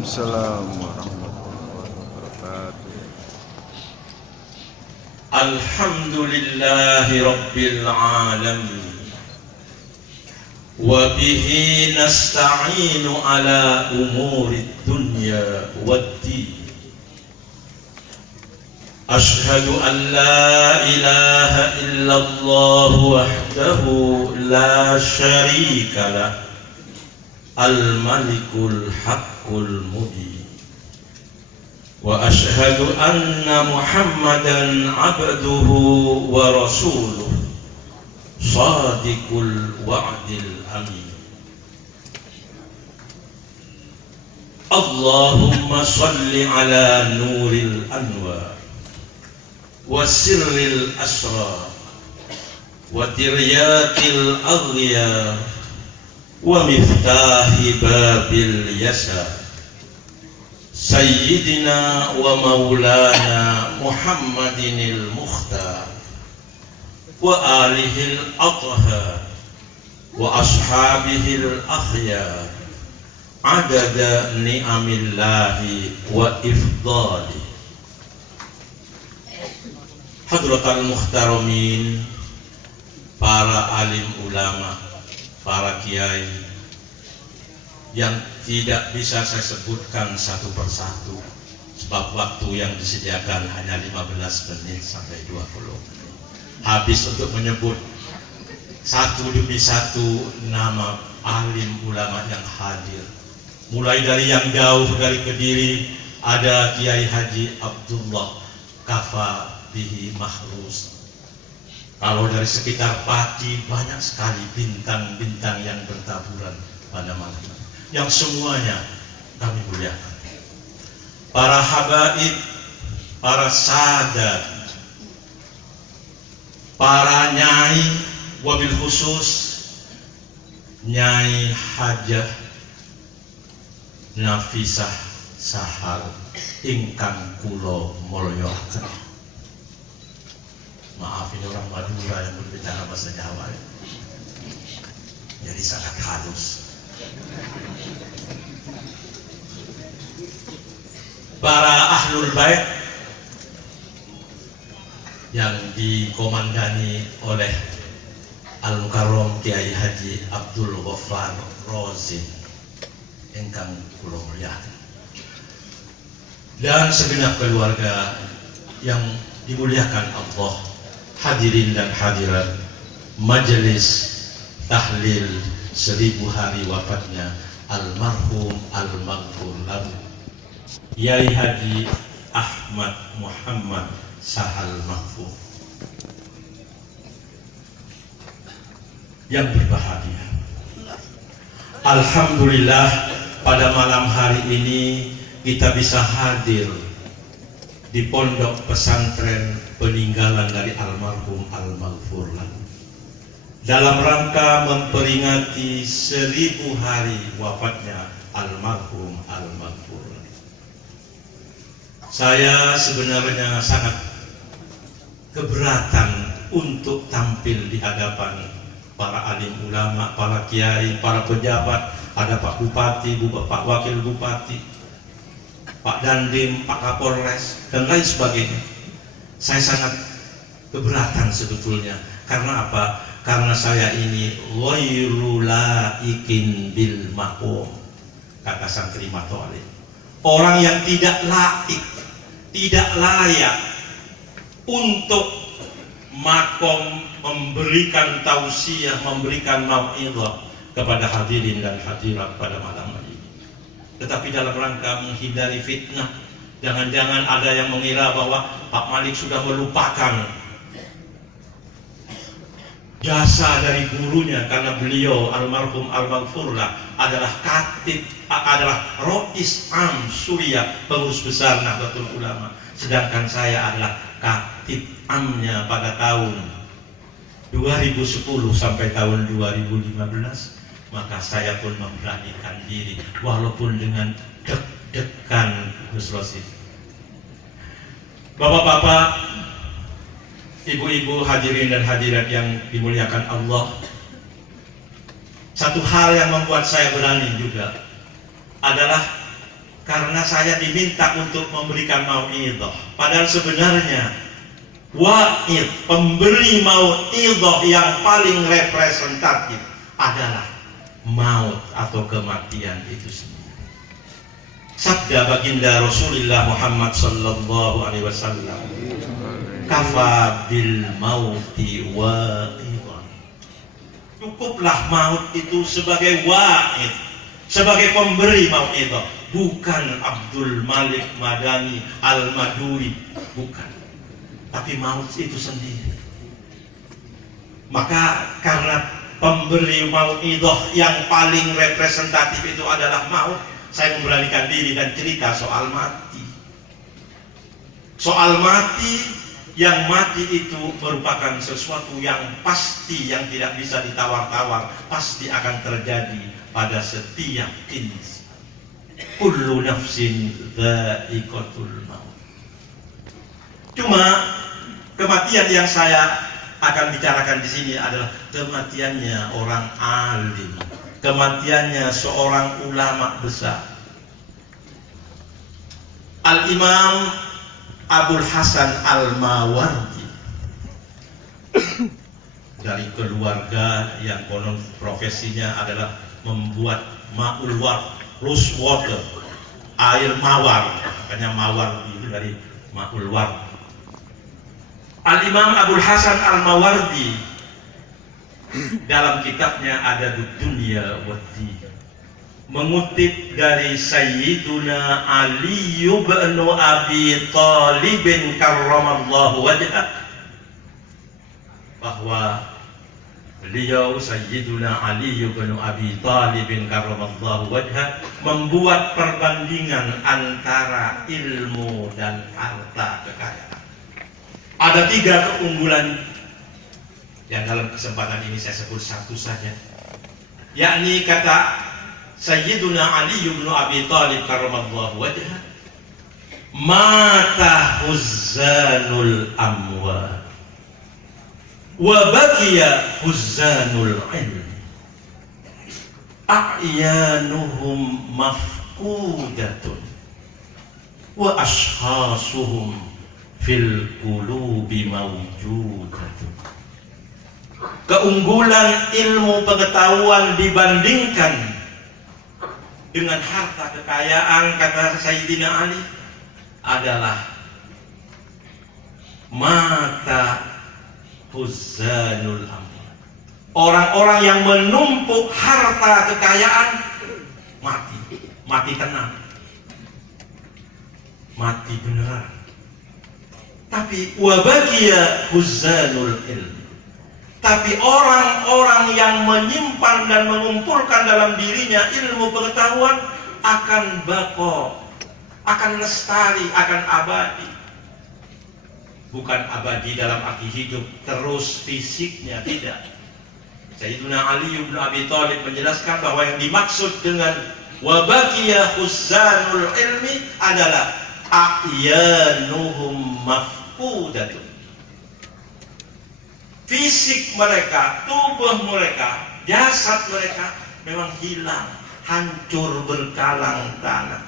Waalaikumsalam warahmatullahi wabarakatuh. Alhamdulillahi rabbil alamin. Wa bihi nasta'inu ala umuri dunya waddin. Ashhadu an la ilaha illallah wahdahu la syarika lah. Al-Malikul Haqqul Mubin. Wa ashhadu anna Muhammadan abduhu wa rasuluh Shadiqul wa'dil amin. Allahumma salli ala nuril anwar wa sirril asrar wa tiryatil aghyar wa miftahi babil yasar Sayyidina wa maulana Muhammadinil Mukhtar wa alihil athhar wa ashabihil akhyar adada ni'amillahi wa ifdali. Hadratal muhtaramin, para alim ulama, para kiai yang tidak bisa saya sebutkan satu persatu sebab waktu yang disediakan hanya 15 menit sampai 20 menit. Habis untuk menyebut satu demi satu nama alim ulama yang hadir. Mulai dari yang jauh dari Kediri ada Kiai Haji Abdullah Kafa bihi Mahrus. Kalau dari sekitar Pati banyak sekali bintang-bintang yang bertaburan pada malam yang semuanya kami muliakan. Para habaib, para sadat, para nyai, wabil khusus Nyai Hajah Nafisah Sahal ingkang kula mulyaken. Maaf, ini orang Madura yang berbicara bahasa Jawa ya. Jadi sangat halus. Para ahlul bait yang dikomandani oleh Al-Mukarram Kiai Haji Abdul Ghaffar Rozin ingkang kula muliaken, dan segenap keluarga yang dimuliakan Allah. Hadirin dan hadirat majelis tahlil 1000 hari wafatnya almarhum al-maghfur lahu Yai Haji Ahmad Muhammad Sahal Mahfuz yang berbahagia. Alhamdulillah pada malam hari ini kita bisa hadir di pondok pesantren peninggalan dari almarhum al-maghfur lahu dalam rangka memperingati 1000 hari wafatnya almarhum al-maghfur lahu. Saya sebenarnya sangat keberatan untuk tampil di hadapan para alim ulama, para kiai, para pejabat, ada Pak Bupati, Pak Wakil Bupati, Pak Dandim, Pak Kapolres, dan lain sebagainya. Saya sangat keberatan sebetulnya. Karena apa? Karena saya ini ghairu laikin bil maqam, kata santri Matolib. Orang yang tidak laik, tidak layak untuk makom memberikan tausiah, memberikan mau'izah kepada hadirin dan hadirat pada malam ini. Tetapi dalam rangka menghindari fitnah, jangan-jangan ada yang mengira bahwa Pak Malik sudah melupakan jasa dari gurunya, karena beliau almarhum al-maghfur lahu adalah katib, adalah Rois Am Suriah, pengurus besar Nahdlatul Ulama, sedangkan saya adalah katib amnya pada tahun 2010 sampai tahun 2015. Maka saya pun memberanikan diri walaupun dengan deg-degan. Gus Rosid, bapak-bapak, ibu-ibu, hadirin dan hadirat yang dimuliakan Allah, satu hal yang membuat saya berani juga adalah karena saya diminta untuk memberikan mau'idhah. Padahal sebenarnya wa'id, pemberi mau'idhah yang paling representatif adalah maut atau kematian itu sendiri. Sabda baginda Rasulullah Muhammad sallallahu alaihi wasallam, kafa bil mauti wa'idhan. Cukuplah maut itu sebagai wa'id, sebagai pemberi mau'idhah, bukan Abdul Malik Madani Al-Maduri, bukan, tapi maut itu sendiri. Maka karena pemberi mau'idhah yang paling representatif itu adalah maut, saya memberanikan diri dan cerita soal mati. Soal mati, yang mati itu merupakan sesuatu yang pasti, yang tidak bisa ditawar-tawar, pasti akan terjadi pada setiap insan. Kullu nafsin dha'iqatul maut. Cuma kematian yang saya akan bicarakan di sini adalah kematiannya orang alim, kematiannya seorang ulama besar. Al-Imam Abul Hasan Al-Mawardi, dari keluarga yang konon profesinya adalah membuat ma'ul ward, rose water, air mawar, makanya mawar itu dari ma'ul ward. Al-Imam Abul Hasan Al-Mawardi dalam kitabnya Adabud Dunya Waddin mengutip dari Sayyiduna Ali bin Abi Thalib karramallahu wajhah, bahwa beliau Sayyiduna Ali bin Abi Thalib karramallahu wajhah membuat perbandingan antara ilmu dan harta kekayaan. Ada 3 keunggulan yang dalam kesempatan ini saya sebut satu saja, yakni kata Sayyiduna Ali bin Abi Thalib karramallahu wajhah, mata huzzanul amwat wa baqiya huzzanul ilm, a'yanuhum mafqudatun wa ashkhasuhum fil qulubi mawjudatun. Keunggulan ilmu pengetahuan dibandingkan dengan harta kekayaan, kata Sayyidina Ali, adalah mata huzzanul amwat. Orang-orang yang menumpuk harta kekayaan mati tenang, mati beneran. Tapi wabaqiya huzzanul ilm, tapi orang-orang yang menyimpan dan mengumpulkan dalam dirinya ilmu pengetahuan akan baqo, akan lestari, akan abadi. Bukan abadi dalam arti hidup terus fisiknya, tidak. Sayyidina Ali bin Abi Thalib menjelaskan bahwa yang dimaksud dengan wabaqiya huzzanul ilmi adalah a'yanuhum mafqudatun. Fisik mereka, tubuh mereka, jasad mereka memang hilang, hancur berkalang tanah.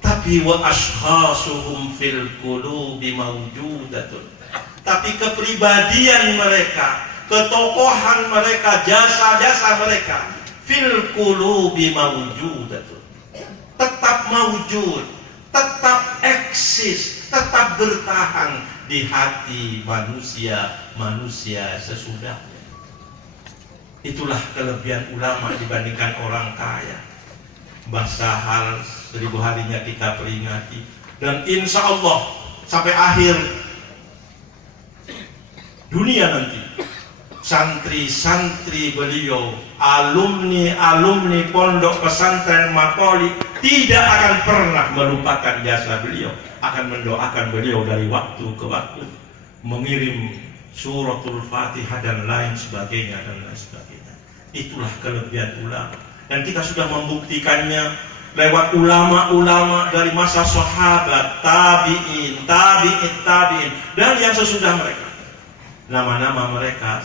Tapi wa ashkhasuhum fil qulubi mawjudatun. Tapi kepribadian mereka, ketokohan mereka, jasa-jasa mereka fil qulubi mawjudatun. Tetap mawjud, tetap eksis, tetap bertahan di hati manusia sesudahnya. Itulah kelebihan ulama dibandingkan orang kaya. Mbah Sahal 1000 harinya kita peringati, dan insya Allah sampai akhir dunia nanti santri-santri beliau, alumni pondok pesantren Makoli tidak akan pernah melupakan jasa beliau, akan mendoakan beliau dari waktu ke waktu, mengirim suratul Fatihah dan lain sebagainya. Itulah kelebihan ulama, dan kita sudah membuktikannya lewat ulama-ulama dari masa sahabat, tabi'in, dan yang sesudah mereka. Nama-nama mereka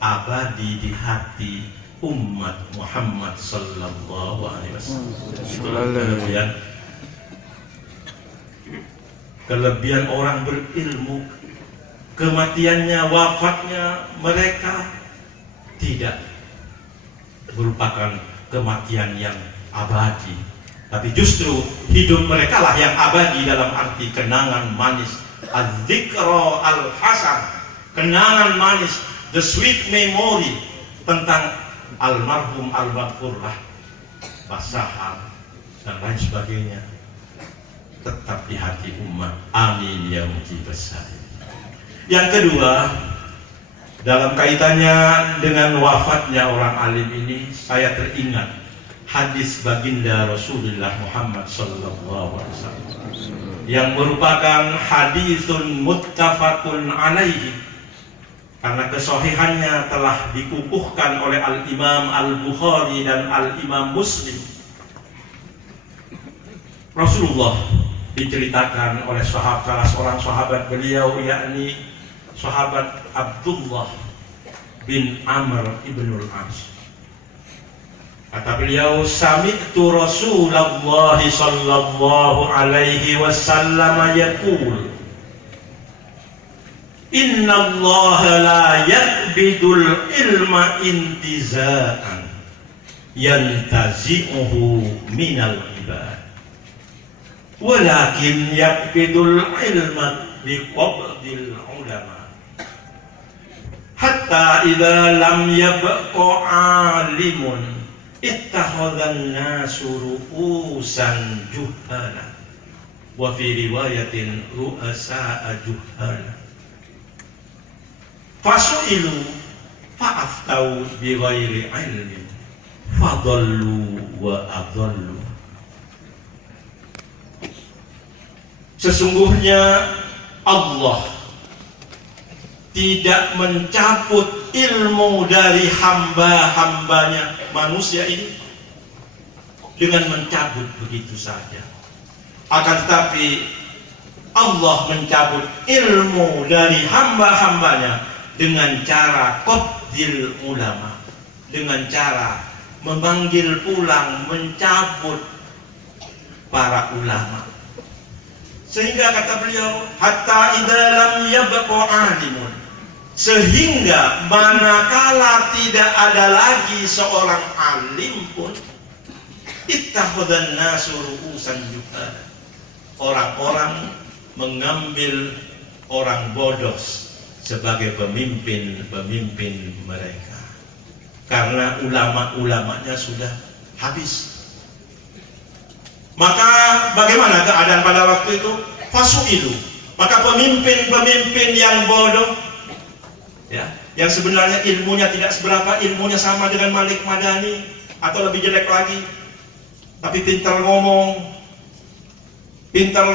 abadi di hati umat Muhammad sallallahu alaihi wasallam. Itulah kelebihan orang berilmu. Kematiannya, wafatnya mereka tidak merupakan kematian yang abadi, tapi justru hidup mereka lah yang abadi dalam arti kenangan manis, az-zikra al-hasan, kenangan manis, the sweet memory tentang almarhum al-maghfurlah, Basahar dan lain sebagainya tetap di hati umat. Amin ya mujibas sa'i. Yang kedua, dalam kaitannya dengan wafatnya orang alim ini, saya teringat hadis baginda Rasulullah Muhammad sallallahu alaihi wasallam yang merupakan hadisun muttafaqun alaihi, karena kesahihannya telah dikukuhkan oleh Al-Imam Al-Bukhari dan Al-Imam Muslim. Rasulullah diceritakan oleh salah seorang sahabat beliau, yakni sahabat Abdullah bin Amr ibnul As. Kata beliau, sami'tu Rasulullah sallallahu alaihi wasallam yaqul, inna Allah la yaqbidul ilma intiza'an yantazi'uhu minal ibad, walakin yaqbidul ilma biqabdil ulama, hatta idza lam yabqa alimun ittakhadhan nasu ru'usan juhala, wa fi riwayatin ru'asa juhala, fasu'ilu fa'aftau bi ghairi ilmin fadallu wa adallu. Sesungguhnya Allah tidak mencabut ilmu dari hamba-hambanya manusia ini dengan mencabut begitu saja. Akan tetapi Allah mencabut ilmu dari hamba-hambanya dengan cara qabdil ulama, dengan cara memanggil pulang, mencabut para ulama. Sehingga kata beliau, hatta idza lam yabqa alimun, sehingga manakala tidak ada lagi seorang alim pun, ittakhadhan nasu ru'usan juhala, orang-orang mengambil orang bodoh sebagai pemimpin mereka, karena ulama-ulamanya sudah habis. Maka bagaimana keadaan pada waktu itu? Fasu'ilu, maka pemimpin-pemimpin yang bodoh, ya, yang sebenarnya ilmunya tidak seberapa, ilmunya sama dengan Malik Madani atau lebih jelek lagi, tapi pintar ngomong, pintar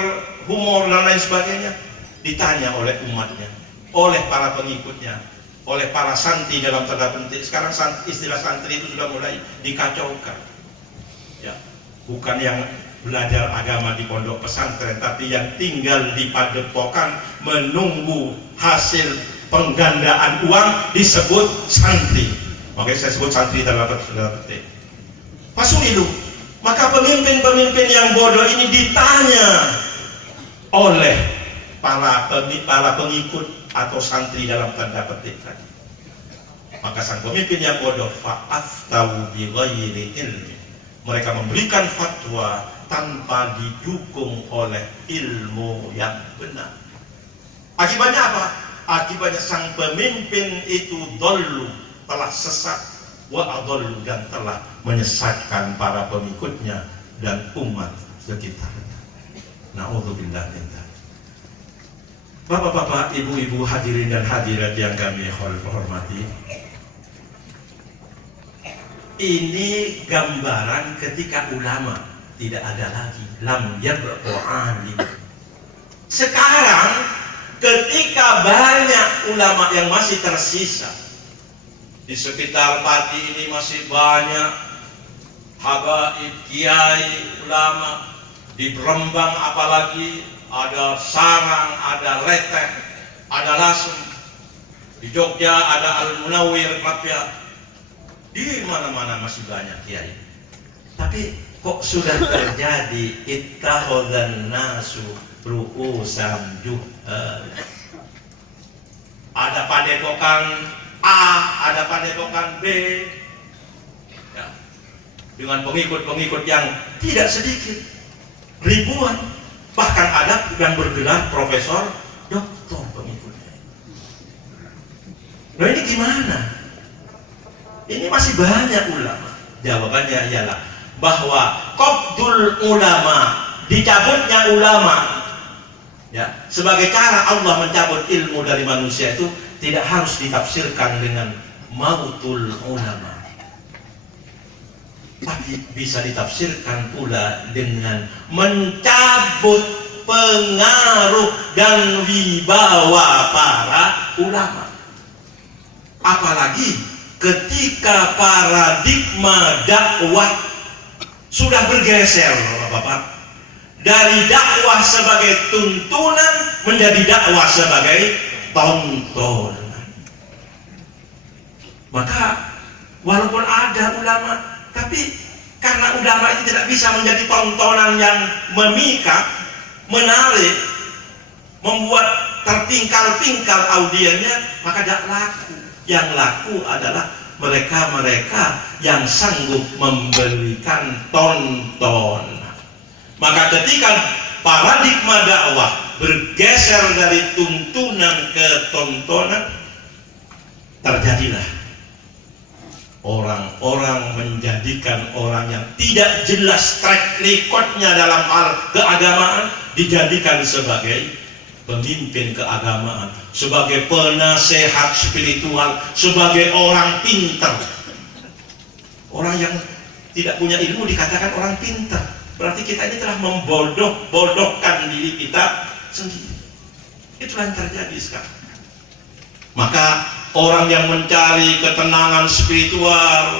humor dan lain sebagainya, ditanya oleh umatnya, oleh para pengikutnya, oleh para santri dalam tanda petik. Sekarang istilah santri itu sudah mulai dikacaukan, ya, bukan yang belajar agama di pondok pesantren, tapi yang tinggal di padepokan menunggu hasil penggandaan uang disebut santri. Makanya saya sebut santri dalam petik. Fasu'ilu, maka pemimpin-pemimpin yang bodoh ini ditanya oleh para pengikut atau santri dalam tanda petik tadi. Maka sang pemimpin yang bodoh fa'aftau bi ghairi ilmi, mereka memberikan fatwa tanpa didukung oleh ilmu yang benar. Akibatnya apa? Akibatnya sang pemimpin itu dhallu, telah sesat, wa adallu, dan telah menyesatkan para pengikutnya dan umat sekitarnya. Na'udzubillah min dzalik. Bapak-bapak, ibu-ibu, hadirin dan hadirat yang kami hormati, ini gambaran ketika ulama tidak ada lagi, lam yabqa alim. Sekarang ketika banyak ulama yang masih tersisa di sekitar Pati ini, masih banyak habaib, kiai, ulama. Di Rembang apalagi ada Sarang, ada Leteh, ada Lasem. Di Jogja ada Al-Munawir Rabiat. Di mana-mana masih banyak kiai. Tapi kok sudah terjadi ittakhadzan nasu ru'usan juhal. Ada padepokan A, ada padepokan B. Ya. Dengan pengikut-pengikut yang tidak sedikit, ribuan. Bahkan ada yang bergelar profesor, doktor pengikutnya. Nah ini gimana? Ini masih banyak ulama. Jawabannya ialah bahwa qabdul ulama, dicabutnya ulama, ya, sebagai cara Allah mencabut ilmu dari manusia itu tidak harus ditafsirkan dengan mautul ulama, tapi bisa ditafsirkan pula dengan mencabut pengaruh dan wibawa para ulama. Apalagi ketika paradigma dakwah sudah bergeser, Bapak-bapak, dari dakwah sebagai tuntunan menjadi dakwah sebagai tontonan. Maka walaupun ada ulama, tapi karena ulama itu tidak bisa menjadi tontonan yang memikat, menarik, membuat terpingkal-pingkal audiennya, maka tidak laku. Yang laku adalah mereka-mereka yang sanggup memberikan tontonan. Maka ketika paradigma dakwah bergeser dari tuntunan ke tontonan, terjadilah orang-orang menjadikan orang yang tidak jelas track recordnya dalam hal keagamaan dijadikan sebagai pemimpin keagamaan, sebagai penasehat spiritual, sebagai orang pintar. Orang yang tidak punya ilmu dikatakan orang pintar, berarti kita ini telah membodoh-bodohkan diri kita sendiri. Itulah yang terjadi sekarang. Maka orang yang mencari ketenangan spiritual,